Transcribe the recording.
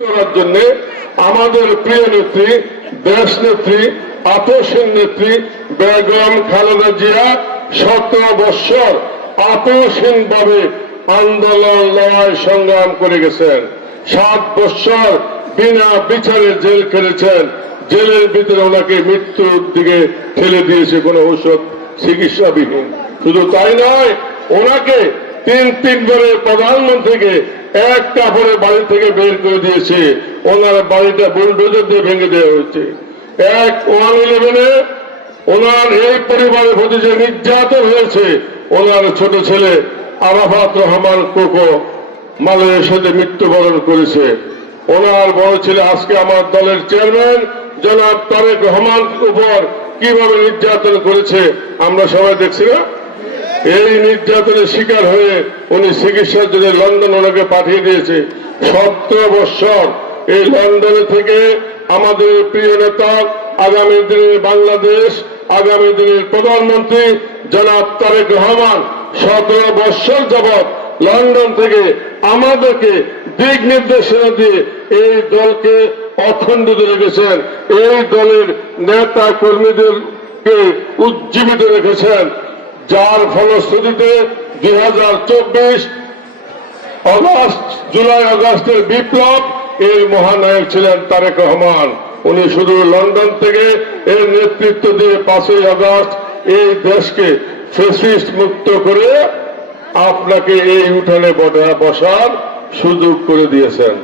করার জন্য আমাদের প্রিয় নেত্রী, দেশ নেত্রী, আপসের নেত্রী বেগম খালেদা জিয়া 17 বৎসর আপসহীনভাবে আন্দোলন লড়াই সংগ্রাম করে গেছেন। 7 বৎসর বিনা বিচারে জেল খেটেছেন। জেলের ভিতরে ওনাকে মৃত্যুর দিকে ঠেলে দিয়েছে কোনো ঔষধ চিকিৎসাবিহীন। শুধু তাই নয়, ওনাকে তিনবারে প্রধানমন্ত্রীকে এক কাপড়ে বাড়ি থেকে বের করে দিয়েছে। ওনার বাড়িটা বুলডোজার দিয়ে ভেঙে দেওয়া হয়েছে। 1/11 ওনার এই পরিবারের প্রতি যে নির্যাতন হয়েছে, ওনার ছোট ছেলে আরাফাত রহমান কোকো মালয়েশিয়াতে মৃত্যুবরণ করেছে। ওনার বড় ছেলে আজকে আমার দলের চেয়ারম্যান জনাব তারেক রহমান উপর কিভাবে নির্যাতন করেছে আমরা সবাই দেখছি না। এই নির্যাতনের শিকার হয়ে উনি চিকিৎসার জন্য লন্ডন ওনাকে পাঠিয়ে দিয়েছে। 17 বৎসর এই লন্ডনে থেকে আমাদের প্রিয় নেতা, আগামী দিনের বাংলাদেশ, আগামী দিনের প্রধানমন্ত্রী জনাব তারেক রহমান 17 বৎসর যাবৎ লন্ডন থেকে আমাদেরকে দিক নির্দেশনা দিয়ে এই দলকে অখণ্ডিত রেখেছেন। এই দলের নেতা কর্মীদেরকে উজ্জীবিত রেখেছেন, যার ফলশ্রুতিতে 2024 জুলাই আগস্টের বিপ্লব এর মহানায়ক ছিলেন তারেক রহমান। উনি শুধু লন্ডন থেকে এর নেতৃত্ব দিয়ে 5ই আগস্ট এই দেশকে ফ্যাসিস্ট মুক্ত করে আপনাকে এই উঠানে বসার সুযোগ করে দিয়েছেন।